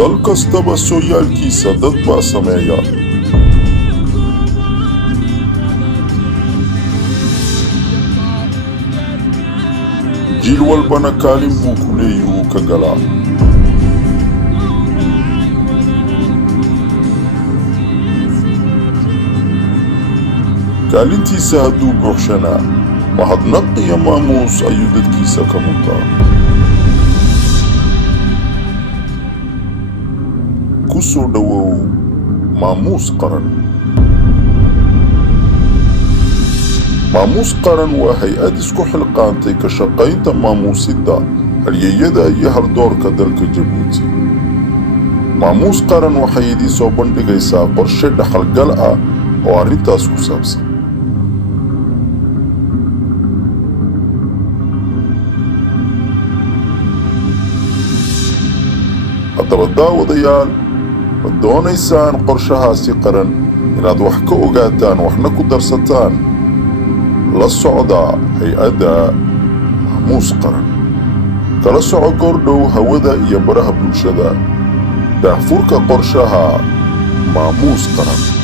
dal kastaba sooyaalkiisa dad baa sameeya. jiil walbana kaalin buu ku leeyahay ka galaa. kaalintiisa hadduu buuxshanaa mahadnaq iyo maamuus ayuu dadkiisa ka mutaa. ku soo dhawow maamuus qaran. maamuus qaran waa hay-ad isku xilqaantay ka shaqaynta maamuusidda halyeeyada iyo haldoorka dalka Jabuuti. maamuus qaran waxay idiin soo bandhigaysaa qorshe dhaxalgal ah oo arrintaas ku saabsan. haddaba daawadayaal, ma doonaysaan qorshahaasi qaran inaad wax ka ogaataan waxna ku darsataan? la socda hay-adda maamuus qaran. kala soco goordhow hawada iyo baraha bulshada daahfurka qorshaha maamuus qaran.